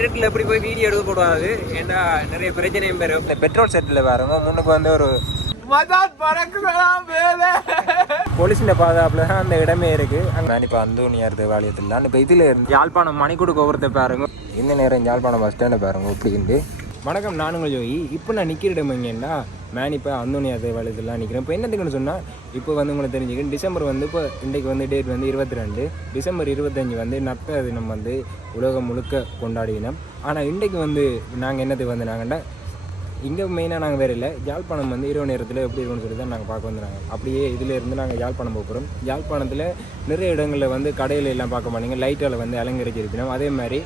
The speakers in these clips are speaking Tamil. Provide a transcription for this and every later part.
இருட்டில் எப்படி போய் வீடியோ எடுக்க கூடாது ஏன்னா நிறைய பிரச்சனையும் பெறும் இந்த பெட்ரோல் செட்டில் பாருங்க முன்னுக்கு வந்து ஒரு போலீஸின் பாதுகாப்புல தான் அந்த இடமே இருக்கு. அங்கே இப்போ அந்தோனியார் தேவாலயத்தில் இப்போ இதில் இருந்து யாழ்ப்பாணம் மணிக்கூடு கோபுரத்தை பாருங்க. இந்த நேரம் யாழ்ப்பாணம் பஸ் ஸ்டாண்டை பாருங்க இப்படின்ட்டு வணக்கம் நானுங்கள் ஜோயி இப்போ நான் நிற்கிற இடம் எங்கன்னா மேன் இப்போ அந்தோனியா தேவாலயத்திலாம் நிற்கிறேன் இப்போ என்னத்துக்குன்னு சொன்னால் இப்போ வந்து உங்களை தெரிஞ்சுக்கணும் டிசம்பர் வந்து இப்போ இன்றைக்கு வந்து டேட் வந்து இருபத்தி ரெண்டு டிசம்பர் இருபத்தஞ்சி வந்து நற்ப தினம் வந்து உலகம் முழுக்க கொண்டாடினோம் ஆனால் இன்றைக்கு வந்து நாங்கள் என்னத்துக்கு வந்து நாங்கள்டா இங்கே மெயினாக நாங்கள் வேறு இல்லை. யாழ்ப்பாணம் வந்து இரவு நேரத்தில் எப்படி இருக்கும்னு சொல்லி தான் நாங்கள் பார்க்க வந்துடுறாங்க அப்படியே இதிலேருந்து நாங்கள் யாழ்ப்பாணம் போக போகிறோம் யாழ்ப்பாணத்தில் நிறைய இடங்களில் வந்து கடையில எல்லாம் பார்க்க மாட்டீங்க. லைட்டால் வந்து அலங்கரிச்சிருக்கணும் அதே மாதிரி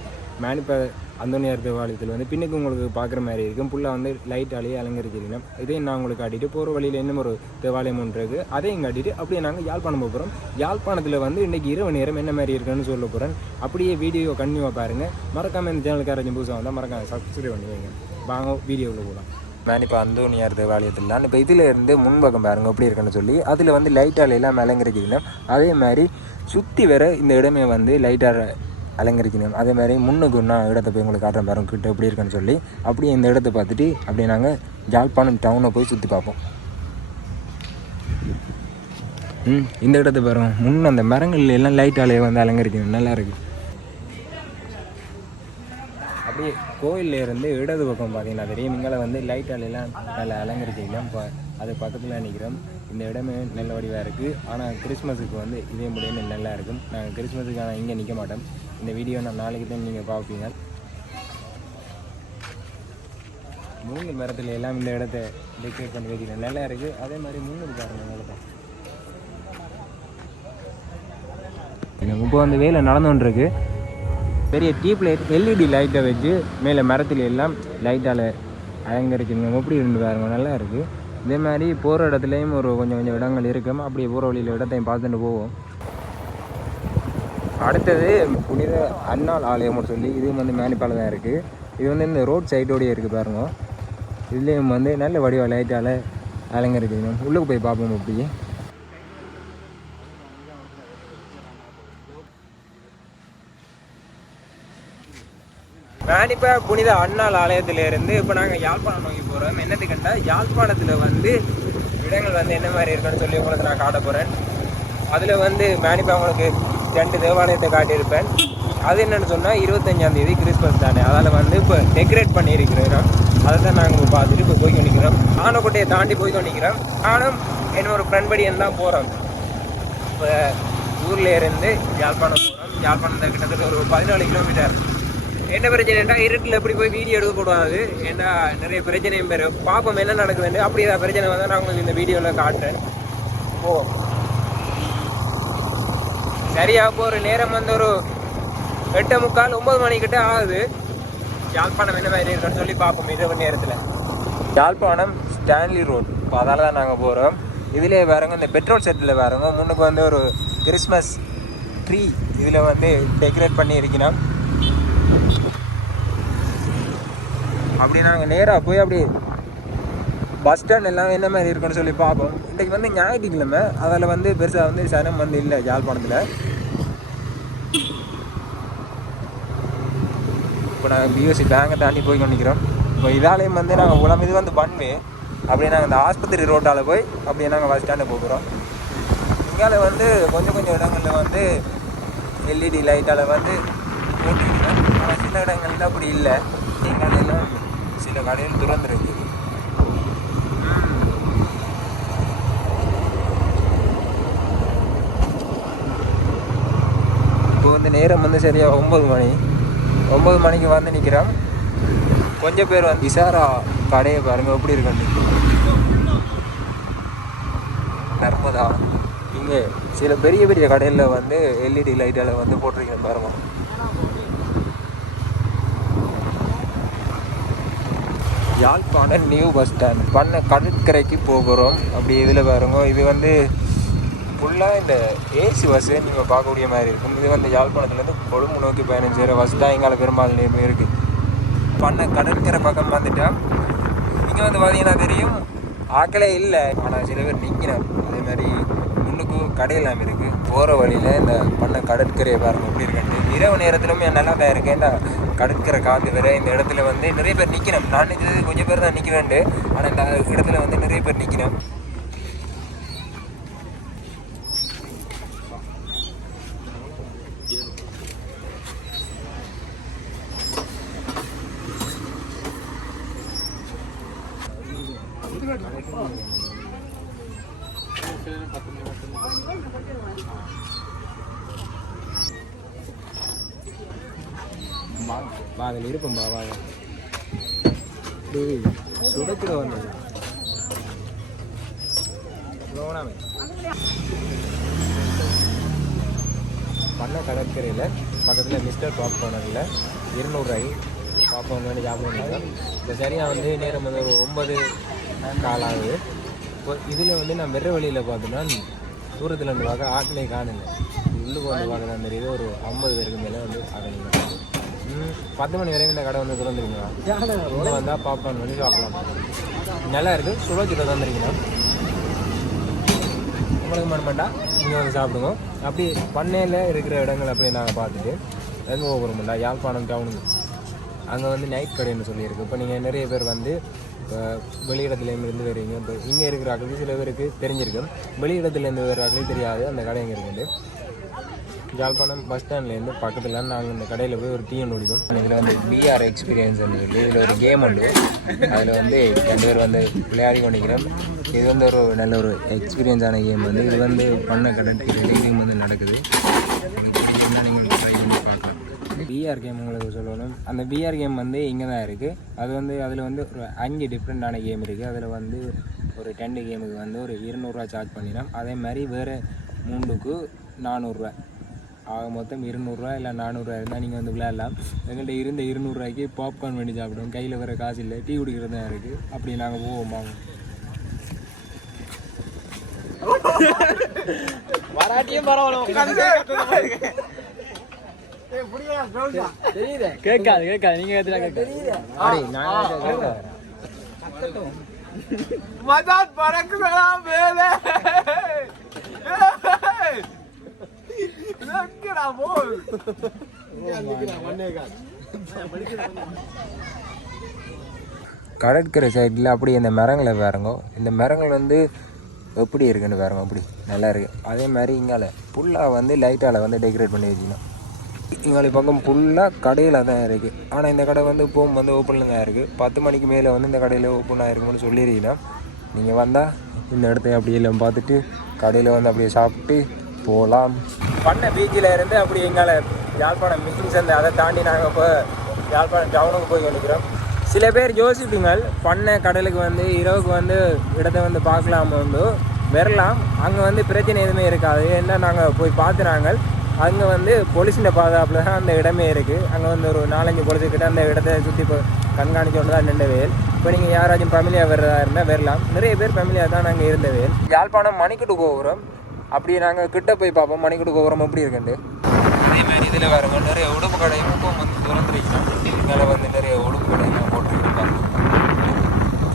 மேனிப்ப அந்தோனியார் தேவாலயத்தில் வந்து பின்னுக்கு உங்களுக்கு பார்க்குற மாதிரி இருக்கும். ஃபுல்லாக வந்து லைட்டாலேயே அலங்கரிச்சிருக்கணும். இதையும் நான் உங்களுக்கு காட்டிட்டு போகிற வழியில் இன்னும் ஒரு தேவாலயம் ஒன்று இருக்குது அதையும் காட்டிட்டு அப்படியே நாங்கள் யாழ்ப்பாணம் போக போகிறோம் யாழ்ப்பாணத்தில் வந்து இன்றைக்கி இரவு நேரம் என்ன மாதிரி இருக்குன்னு சொல்ல போகிறேன் அப்படியே வீடியோ கன்னியூவாக பாருங்கள் மறக்காமல் இந்த சேனலுக்கு புதுசாக வந்தால் மறக்காமல் சப்ஸ்கிரைப் பண்ணி வைங்க வாங்க வீடியோவில் போகலாம் நான் இப்போ அந்தோனியார் தேவாலயத்தில் இப்போ இதில் இருந்து முன்பக்கம் பாருங்க எப்படி இருக்குன்னு சொல்லி அதில் வந்து லைட்டால் எல்லாம் அலங்கரிக்கணும் அதே மாதிரி சுற்றி வர இந்த இடமே வந்து லைட்டாக அலங்கரிக்கணும். அதே மாதிரி முன்னுக்கு நான் இடத்த போய் உங்களுக்கு காட்டுறேன் பாருங்க கிட்ட எப்படி இருக்குன்னு சொல்லி அப்படியே இந்த இடத்த பார்த்துட்டு அப்படியே நாங்கள் யாழ்ப்பாணம் டவுனை போய் சுற்றி பார்ப்போம். ம் இந்த இடத்த பாருங்க. முன்ன அந்த மரங்கள் எல்லாம் லைட்டாலே வந்து அலங்கரிக்கணும். நல்லா இருக்குது அப்படியே கோயிலில் இருந்து இடது பக்கம் பார்த்தீங்கன்னா தெரியும். இங்கே வந்து லைட்டாலெல்லாம் நல்லா அலங்கரிக்கலாம் இப்போ அது பக்கத்தில் நிற்கிறோம் இந்த இடமே நல்ல வடிவாக இருக்குது ஆனால் கிறிஸ்மஸுக்கு வந்து இதே முடியும் நல்லா இருக்கும். நாங்கள் கிறிஸ்மஸுக்கு ஆனால் இங்கே நிற்க மாட்டோம். இந்த வீடியோ நான் நாளைக்கு தான் நீங்கள் பார்ப்பீங்க மூணு மரத்தில் எல்லாம் இந்த இடத்த டெக்கரேட் பண்ணி வைக்கிறேன் நல்லா இருக்குது அதே மாதிரி மூணு காரணம் நல்லா எனக்கு இப்போ வந்து வேலை நடந்துகிட்டு பெரிய டீப் லைட் எல்இடி லைட்டை வச்சு மேலே மரத்தில் எல்லாம் லைட்டால் அலங்கரிக்கணும் எப்படி இருந்து பாருங்க? நல்லா இருக்குது இதே மாதிரி போகிற இடத்துலையும் ஒரு கொஞ்சம் கொஞ்சம் இடங்கள் இருக்கும். அப்படியே போகிற வழியில் இடத்தையும் பார்த்துட்டு போவோம். அடுத்தது புனித அன்னாள் ஆலயம்னு சொல்லி இதுவும் வந்து மேனிப்பால் தான் இருக்குது இது வந்து இந்த ரோட் சைடோடயே இருக்குது பாருங்க. இதுலேயும் வந்து நல்ல வடிவ லைட்டால் அலங்கரிக்கணும் உள்ளுக்கு போய் பார்ப்போம் அப்படியே. நான் இப்போ புனித அண்ணாள் ஆலயத்திலிருந்து இப்போ நாங்கள் யாழ்ப்பாணம் நோக்கி போகிறோம் என்னத்துக்குண்டா யாழ்ப்பாணத்தில் வந்து இடங்கள் வந்து என்ன மாதிரி இருக்குன்னு சொல்லி உங்களுக்கு நான் காட்ட போகிறேன் அதில் வந்து மேனிப்பா உங்களுக்கு ரெண்டு தேவாலயத்தை காட்டியிருப்பேன். அது என்னென்னு சொன்னால் இருபத்தஞ்சாம் தேதி கிறிஸ்மஸ் தானே. அதில் வந்து இப்போ டெக்கரேட் பண்ணியிருக்கிறோம் அதை தான் நாங்கள் இப்போ பார்த்துட்டு இப்போ போய் கொண்டிருக்கிறோம். ஆனக்கோட்டையை தாண்டி போய் ஆனால் நானும் என்னோட ஃப்ரெண்ட் படியன் தான் போகிறோம் இப்போ ஊர்லேருந்து யாழ்ப்பாணம் போகிறோம் யாழ்ப்பாணம் கிட்டத்தட்ட ஒரு பதினாலு கிலோமீட்டர் என்ன பிரச்சனைன்றா இருட்டில் எப்படி போய் வீடியோ எடுக்கக்கூடாது ஏன்னா நிறைய பிரச்சனையும் பெறும் பாப்போம் என்ன நடக்குதுன்னு அப்படி ஏதாவது பிரச்சனை வந்தால் நான் உங்களுக்கு இந்த வீடியோவில் காட்டுறேன். ஓ சரியா இப்போ ஒரு நேரம் வந்து ஒரு எட்டு முக்கால் ஒன்பது மணிக்கிட்ட ஆகுது. யாழ்ப்பாணம் என்ன மாதிரி இருக்குன்னு சொல்லி பார்ப்போம் இரவு நேரத்தில். Jaffna Stanley road. இப்போ அதால் தான் நாங்கள் போகிறோம் இதிலே வரங்க இந்த பெட்ரோல் செட்டில் வரங்க முன்னுக்கு வந்து ஒரு கிறிஸ்மஸ் ட்ரீ இதில் வந்து டெக்கரேட் பண்ணி இருக்கணும் அப்படி நாங்கள் நேராக போய் அப்படி பஸ் ஸ்டாண்ட் எல்லாம் என்ன மாதிரி இருக்குன்னு சொல்லி பார்ப்போம். இன்றைக்கி வந்து ஞாயிற்றுக்கிழமை. அதில் வந்து பெருசாக வந்து சனம் வந்து இல்லை யாழ்ப்பாணத்தில். இப்போ நாங்கள் பிஎஸ்சி பேங்கை தாண்டி போய் கொண்டிருக்கிறோம். இப்போ இதாலையும் வந்து நாங்கள் உலம் இது வந்து ஒன் அப்படியே நாங்கள் இந்த ஆஸ்பத்திரி ரோட்டால் போய் அப்படியே நாங்கள் பஸ் ஸ்டாண்டு போகிறோம். இங்கால வந்து கொஞ்சம் கொஞ்சம் இடங்களில் வந்து எல்இடி லைட்டால் வந்து போட்டுருக்கேன் ஆனால் சில இடங்களில் அப்படி இல்லை. இந்த கடையில் திறந்துருக்கு இப்போ வந்து நேரம் வந்து சரியாக ஒம்பது மணி. ஒம்பது மணிக்கு வந்து நிற்கிறோம் கொஞ்சம் பேர் வந்து விசாரா கடையை பாருங்கள் எப்படி இருக்குன்னு நர்மதா. இங்கே சில பெரிய பெரிய கடையில் வந்து எல்இடி லைட்டால் வந்து போட்டிருக்கீங்க பாருங்கள் யாழ்ப்பாணம் நியூ பஸ் ஸ்டாண்ட். பண்ண கடற்கரைக்கு போகிறோம். அப்படி இதில் பாருங்க. இது வந்து ஃபுல்லாக இந்த ஏசி பஸ்ஸு நீங்கள் பார்க்கக்கூடிய மாதிரி இருக்கும். இது வந்து யாழ்ப்பாணத்துலேருந்து கொழும்பு நோக்கி பயணம் செய்கிற பஸ் தான் எங்களை பெரும்பாலும் இருக்குது பண்ண கடற்கரை பக்கம் வந்துட்டா இங்கே வந்து பார்த்தீங்கன்னா தெரியும். ஆக்களே இல்லை. ஆனால் சில பேர் நிற்கிறோம் அதே மாதிரி முன்னுக்கு கடையெல்லாம் இருக்குது போகிற வழியில் இந்த பண்ண கடற்கரையை பாருங்க. எப்படி இருக்குன்ட்டு இரவு நேரத்திலுமே நல்லா தான் இருக்கேன். ஏன்னா கடற்கரை காத்து வேறு இந்த இடத்துல வந்து நிறைய பேர் நிற்கணும் நான் நிற்கிறது கொஞ்சம் பேர் தான் நிற்கிறேன் ஆனால் இந்த இடத்துல வந்து நிறைய பேர் நிற்கணும் வா அதில் இருப்போம்பா வா சுடக்கிற வந்தது. பண்ண கடற்கரையில் பக்கத்தில் மிஸ்டர் பாப்கார்னரில் இருநூறுவாய் பாப்கார்ன் வேண்டி சாப்பிடுவாங்க இப்போ சரியாக வந்து நேரம் வந்து ஒரு ஒன்பது காலாகுது இப்போ இதில் வந்து நான் வெற வழியில் பார்த்தோன்னா தூரத்தில் இருந்து பார்க்க ஆட்டிலே காணலை உள்ளுக்கு வந்து பார்க்குற அந்த இது ஒரு ஐம்பது பேருக்கு மேலே வந்து ஆகலைங்க பத்து மணி வரைக்கும் இந்த கடை வந்து திறந்துருக்கீங்களா இங்கே வந்தால் பாப்கார்ன் பண்ணி சாப்பிடலாம். நல்லா இருக்குது சுழச்சிட்டு தந்துருக்கீங்களா உங்களுக்கு மனமாட்டா? நீங்கள் வந்து சாப்பிடுங்க. அப்படி பண்ணையில் இருக்கிற இடங்கள் அப்படி நாங்கள் பார்த்துட்டு எங்கே போகிறோம்டா யாழ்ப்பாணம் டவுனுக்கு அங்கே வந்து நைட் கடைன்னு சொல்லியிருக்கு. இப்போ நீங்கள் நிறைய பேர் வந்து இப்போ வெளியிடத்துலேருந்து இருந்து வரீங்க இப்போ இங்கே இருக்கிற ஆட்களுக்கு சில பேருக்கு தெரிஞ்சிருக்கும். வெளியிடத்துலேருந்து வர ஆட்களுக்கு தெரியாது. அந்த கடை எங்கே இருக்குது. யாழ்ப்பாணம் பஸ் ஸ்டாண்ட்லேருந்து பக்கத்தில் நாங்கள் இந்த கடையில் போய் ஒரு டீ ஒன்று குடிக்கும் இதில் வந்து பிஆர் எக்ஸ்பீரியன்ஸ் சொல்லி இதில் ஒரு கேம் உண்டு. அதில் வந்து ரெண்டு பேர் வந்து விளையாடி கொண்டிருக்கிறோம். இது வந்து ஒரு நல்ல ஒரு எக்ஸ்பீரியன்ஸான கேம் வந்து. இது வந்து பண்ண கடற்கரை வந்து நடக்குது. பார்க்கலாம். பிஆர் கேம் உங்களுக்கு சொல்லணும். அந்த பிஆர் கேம் வந்து இங்கே தான் இருக்குது அது வந்து அதில் வந்து ஒரு அஞ்சு டிஃப்ரெண்ட்டான கேம் இருக்குது அதில் வந்து ஒரு டென் கேமுக்கு வந்து ஒரு இருநூறுவா சார்ஜ் பண்ணிடலாம். அதே மாதிரி வேறு மூண்டுக்கு நானூறுரூவா ஆக மொத்தம் இருநூறுவா இல்லை நானூறுரூவா இருந்தால் நீங்கள் வந்து விளையாடலாம். எங்கள்கிட்ட இருந்த இருநூறுவாய்க்கு பாப்கார்ன் பண்ணி சாப்பிடுவோம். கையில் வேறு காசு இல்லை. டீ குடிக்கிறது தான் இருக்குது அப்படி நாங்கள் போவோம் வாங்க. மராட்டியும் பரவாயில்ல கேட்காது கேட்காது. நீங்க கேட்காது. அடே, நான் கேட்க மதாத் பறக்குதா மேலே. எங்கடா போ கடற்கரை சைடில் அப்படி இந்த மரங்களை பாருங்க. இந்த மரங்கள் வந்து எப்படி இருக்குன்னு பாருங்க அப்படி நல்லா இருக்கு. அதே மாதிரி இங்கால புல்லாக வந்து லைட்டால் வந்து டெக்கரேட் பண்ணி வச்சுக்கணும். இங்கால பக்கம் ஃபுல்லாக கடையில் தான் இருக்குது ஆனால் இந்த கடை வந்து இப்போவும் வந்து ஓப்பனில் தான் இருக்குது பத்து மணிக்கு மேலே வந்து இந்த கடையில் ஓப்பன் ஆகிருக்கும்னு சொல்லியிருக்கீங்கன்னா நீங்கள் வந்தால் இந்த இடத்த அப்படியே எல்லாம் பார்த்துட்டு கடையில் வந்து அப்படியே சாப்பிட்டு போகலாம் பண்ண பீச்சில் இருந்து அப்படி எங்களை யாழ்ப்பாணம் மீன்ஸ் அந்த அதை தாண்டி நாங்கள் இப்போ யாழ்ப்பாணம் டவுனுக்கு போய் நிற்கிறோம் சில பேர் யோசிப்புங்கள் பண்ணை கடலுக்கு வந்து இரவுக்கு வந்து இடத்த வந்து பார்க்கலாம் வந்து வரலாம். அங்கே வந்து பிரச்சனை எதுவுமே இருக்காது. என்ன நாங்கள் போய் பார்த்துனாங்க அங்கே வந்து பொலிசின பாதுகாப்பில் தான் அந்த இடமே இருக்குது அங்கே வந்து ஒரு நாலஞ்சு போலீஸ் அந்த இடத்த சுற்றி இப்போ கண்காணிச்சோண்டு தான் நின்றவேல் இப்போ நீங்கள் யாராச்சும் ஃபேமிலியாக வர்றதா இருந்தால் வரலாம். நிறைய பேர் ஃபேமிலியாக தான் நாங்கள் இருந்தவேல் யாழ்ப்பாணம் மணிக்கிட்டு போகிறோம். அப்படி நாங்கள் கிட்ட போய் பார்ப்போம். மணிக்கூட்டு கோபுரம் எப்படி இருக்குண்டு அதே மாதிரி இதில் வேறு நிறைய உடுப்பு கடையும் இப்போ வந்து திறந்துருக்கோம் மேலே வந்து நிறைய உடுப்பு கடையெல்லாம் போட்டுருக்கோம்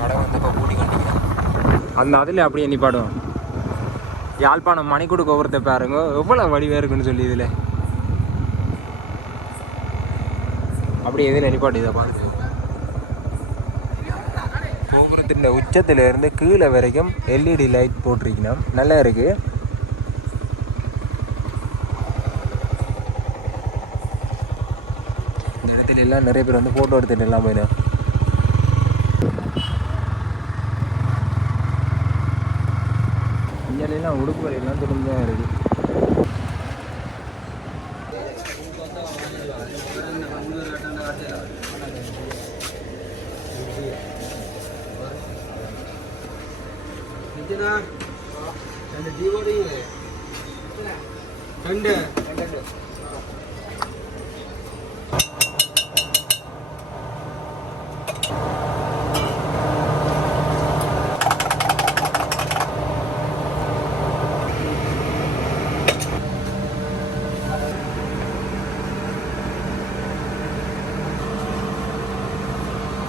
கடை வந்து இப்போ பூட்டி கொண்டிருக்கேன் அந்த அதில் அப்படியே நிப்பாடும் யாழ்ப்பாணம் மணிக்கூடு கோபுரத்தை பாருங்க. எவ்வளோ வடிவாக இருக்குன்னு சொல்லி இதில். அப்படி எதில் நிப்பாட்டு இதை பாருங்க. கோபுரத்தின் உச்சத்துல இருந்து கீழே வரைக்கும் எல்இடி லைட் போட்டிருக்கணும் நல்லா இருக்கு. இந்த எல்லாம் நிறைய பேர் வந்து ஃபோட்டோ எடுத்துட்டு எல்லாம் போயிடும் இங்கெல்லாம் உடுப்புகள் எல்லாம் தொடர்ந்து தான் இருக்கு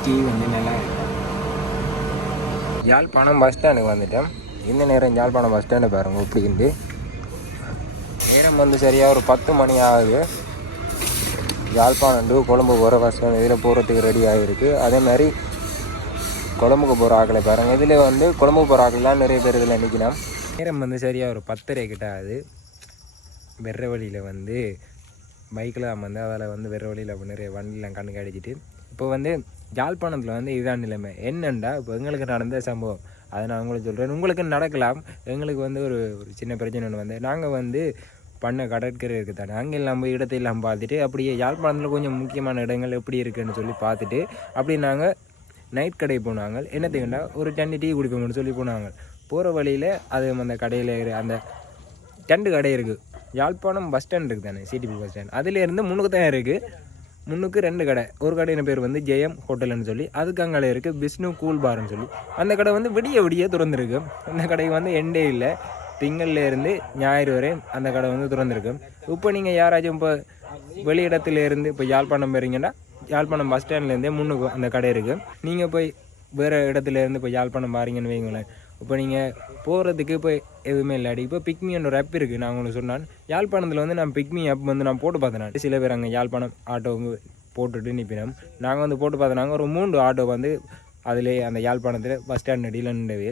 டீ வந்து நல்லா இருக்கும் யாழ்ப்பாணம் பஸ் ஸ்டாண்டுக்கு வந்துட்டேன். இந்த நேரம் யாழ்ப்பாணம் பஸ் ஸ்டாண்டு பாருங்க இப்படின்ட்டு நேரம் வந்து சரியாக ஒரு பத்து மணி ஆகுது. யாழ்ப்பாணம் டு கொழம்பு போகிற பஸ் இதில் போகிறதுக்கு ரெடி ஆகிருக்கு அதே மாதிரி கொழம்புக்கு போகிற ஆக்களை பாருங்கள் இதில் வந்து கொழம்பு போகிற ஆக்கள்லாம் நிறைய பேர் இதில் நிற்கணும் நேரம் வந்து சரியாக ஒரு பத்தரை கிட்ட ஆகுது. வெற வழியில் வந்து பைக்கில் வந்து அதில் வந்து வெற வழியில் அப்போ நிறைய வண்டிலாம் கண்ணுக்கு அடிச்சிட்டு இப்போ வந்து யாழ்ப்பாணத்தில் வந்து இதுதான் நிலைமை. என்னண்டா? இப்போ எங்களுக்கு நடந்த சம்பவம். அதை நான் உங்களுக்கு சொல்கிறேன் உங்களுக்கு நடக்கலாம். எங்களுக்கு வந்து ஒரு ஒரு சின்ன பிரச்சனை ஒன்று வந்து நாங்கள் வந்து பண்ண கடற்கரை இருக்குது தானே அங்கே நம்ம போய் இடத்தை எல்லாம் பார்த்துட்டு அப்படியே யாழ்ப்பாணத்தில் கொஞ்சம் முக்கியமான இடங்கள் எப்படி இருக்குன்னு சொல்லி பார்த்துட்டு அப்படி நாங்கள் நைட் கடை போனாங்க. என்னத்துக்குண்டா ஒரு டண்டு டீ குடிப்போம்னு சொல்லி போனாங்க. போகிற வழியில் அது அந்த கடையில் அந்த டண்டு கடை இருக்குது யாழ்ப்பாணம் பஸ் ஸ்டாண்ட் இருக்குது தானே சிடிபி பஸ் ஸ்டாண்ட் அதுலேருந்து முன்னுக்கு தான் இருக்குது முன்னுக்கு ரெண்டு கடை. ஒரு கடையின் பேர் வந்து ஜெயம் ஹோட்டல்னு சொல்லி அதுக்கு அங்கே இருக்குது விஷ்ணு கூல் பார்னு சொல்லி. அந்த கடை வந்து விடிய விடிய திறந்துருக்கு. அந்த கடைக்கு வந்து எண்டே இல்லை. திங்கள்லேருந்து ஞாயிறு வரை அந்த கடை வந்து திறந்துருக்கு. இப்போ நீங்கள் யாராச்சும் இப்போ வெளியிடத்துலேருந்து இப்போ யாழ்ப்பாணம் போகிறீங்கன்னா யாழ்ப்பாணம் பஸ் ஸ்டாண்ட்லேருந்தே முன்னுக்கு அந்த கடை இருக்குது நீங்கள் போய் வேறு இடத்துல இருந்து இப்போ யாழ்ப்பாணம் பாருங்கன்னு வைங்களேன். இப்போ நீங்கள் போகிறதுக்கு இப்போ எதுவுமே இல்லாடி இப்போ பிக்மின்ற ஒரு ஆப் இருக்குது நான் உங்களுக்கு சொன்னான். யாழ்ப்பாணத்தில் வந்து நான் பிக்மி ஆப் வந்து நான் போட்டு பார்த்தேன் சில பேர் அங்கே யாழ்ப்பாணம் ஆட்டோ போட்டுட்டு நிற்பினோம் நாங்கள் வந்து போட்டு பார்த்தோம் ஒரு மூன்று ஆட்டோ வந்து அதிலே அந்த யாழ்ப்பாணத்தில் பஸ் ஸ்டாண்ட் அடியில் நின்றவே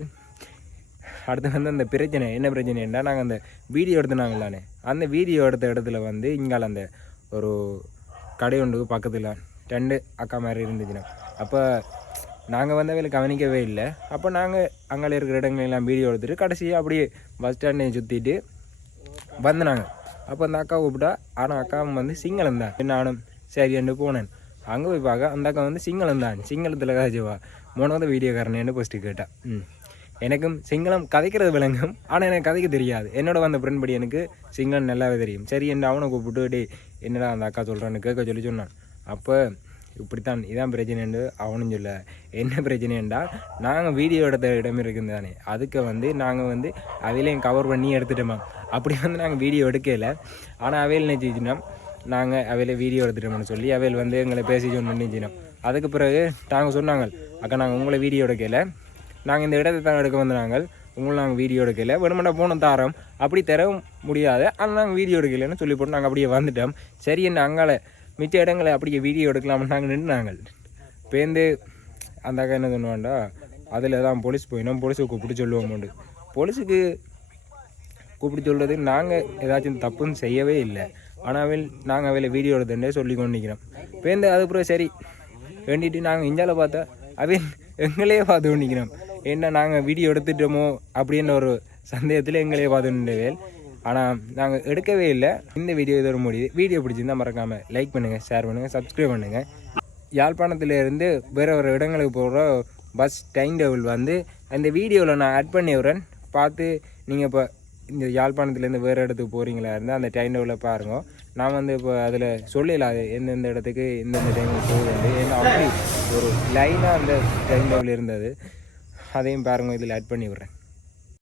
அடுத்து வந்து அந்த பிரச்சனை என்ன பிரச்சனைன்னா நாங்கள் அந்த வீடியோ எடுத்துனாங்களானே அந்த வீடியோ எடுத்த இடத்துல வந்து இங்கால அந்த ஒரு கடை ஒன்று பக்கத்தில் ரெண்டு அக்கா மாதிரி இருந்துச்சுன்னா அப்போ நாங்கள் வந்து அவையில் கவனிக்கவே இல்லை. அப்போ நாங்கள் அங்கே இருக்கிற இடங்களெல்லாம் வீடியோ எடுத்துட்டு கடைசியாக அப்படியே பஸ் ஸ்டாண்டை சுற்றிட்டு வந்தனாங்க அப்போ அந்த அக்கா கூப்பிட்டா ஆனால் அக்காவும் வந்து சிங்களம் தான். நானும் சரியாண்டு போனேன். அங்கே போய் பார்க்க அந்த அக்கா வந்து சிங்களம் தான். சிங்களத்தில் காய்ச்சுவா மூணாவது வீடியோக்காரனேன்னு ஃபஸ்ட்டு கேட்டா ம் எனக்கும் சிங்களம் கதைக்கிறது விளங்கும். ஆனால் எனக்கு கதைக்க தெரியாது. என்னோட வந்த ஃப்ரெண்ட் படி எனக்கு சிங்களம் நல்லாவே தெரியும். சரி என்ன அவனை கூப்பிட்டு டே என்னடா அந்த அக்கா சொல்கிறான்னு கேட்க சொல்லி சொன்னான். அப்போ இப்படித்தான் இதான் பிரச்சனைன்னு அவனும் சொல்ல என்ன பிரச்சனைண்டா நாங்கள் வீடியோ எடுத்த இடம் இருக்குது தானே. அதுக்கு வந்து நாங்கள் வந்து அவையிலையும் கவர் பண்ணி எடுத்துட்டோமா? அப்படி வந்து நாங்கள் வீடியோ எடுக்கல. ஆனால் அவையில் நினைச்சிச்சினோம் நாங்கள் அவையில வீடியோ எடுத்துட்டோம்னு சொல்லி அவையில் வந்து எங்களை பேசி ஜோன் பண்ணிச்சினோம். அதுக்கு பிறகு நாங்கள் சொன்னாங்க அக்கா நாங்கள் உங்களை வீடியோ எடுக்கல. நாங்கள் இந்த இடத்தை தான் எடுக்க வந்து நாங்கள் உங்களை நாங்கள் வீடியோ எடுக்கல. வேணுமெண்டா போனோம் தாரோம். அப்படி தரவும் முடியாது. ஆனால் நாங்கள் வீடியோ எடுக்கலைன்னு சொல்லி போட்டு நாங்கள் அப்படியே வந்துட்டோம். சரி என்ன அங்கால மிச்ச இடங்களை அப்படியே வீடியோ எடுக்கலாம்னு நாங்கள் நின்றுனாங்க பேருந்து அந்த அக்கா என்ன சொன்னாண்டா அதில் தான் போலீஸ் போயினோம் போலீஸை கூப்பிட்டு சொல்லுவோம் போலீஸுக்கு கூப்பிட்டு சொல்கிறது நாங்கள் ஏதாச்சும் தப்புன்னு செய்யவே இல்லை. ஆனால் அவள் நாங்கள் அவையில் வீடியோ எடுத்துட்டே சொல்லி கொண்டு நிற்கிறோம் பேருந்து அதுக்கப்புறம் சரி வேண்டிட்டு நாங்கள் இஞ்சால பார்த்தா அவன் எங்களையே பார்த்து கொண்டிருக்கிறோம். நிற்கிறோம் என்ன நாங்கள் வீடியோ எடுத்துட்டோமோ அப்படின்ற ஒரு சந்தேகத்தில் எங்களையே பார்த்து நின்றவேல் ஆனால் நாங்கள் எடுக்கவே இல்லை. இந்த வீடியோ இதோட முடியுது. வீடியோ பிடிச்சிருந்தா மறக்காமல் லைக் பண்ணுங்கள் ஷேர் பண்ணுங்கள் சப்ஸ்கிரைப் பண்ணுங்கள் யாழ்ப்பாணத்திலேருந்து வேறு வேறு இடங்களுக்கு போகிற பஸ் டைம் டேபிள் வந்து அந்த வீடியோவில் நான் ஆட் பண்ணி விட்றேன். பார்த்து நீங்கள் இப்போ இந்த யாழ்ப்பாணத்துலேருந்து வேறு இடத்துக்கு போகிறீங்களா இருந்தால் அந்த டைம் டேபிளில் பாருங்க. நான் வந்து இப்போ அதில் சொல்லல அது எந்தெந்த இடத்துக்கு எந்தெந்த டைமில் போகுது ஏன்னா அப்படி ஒரு லைனாக அந்த டைம் டேபிள் இருந்தது. அதையும் பாருங்கள் இதில் ஆட் பண்ணி விட்றேன்.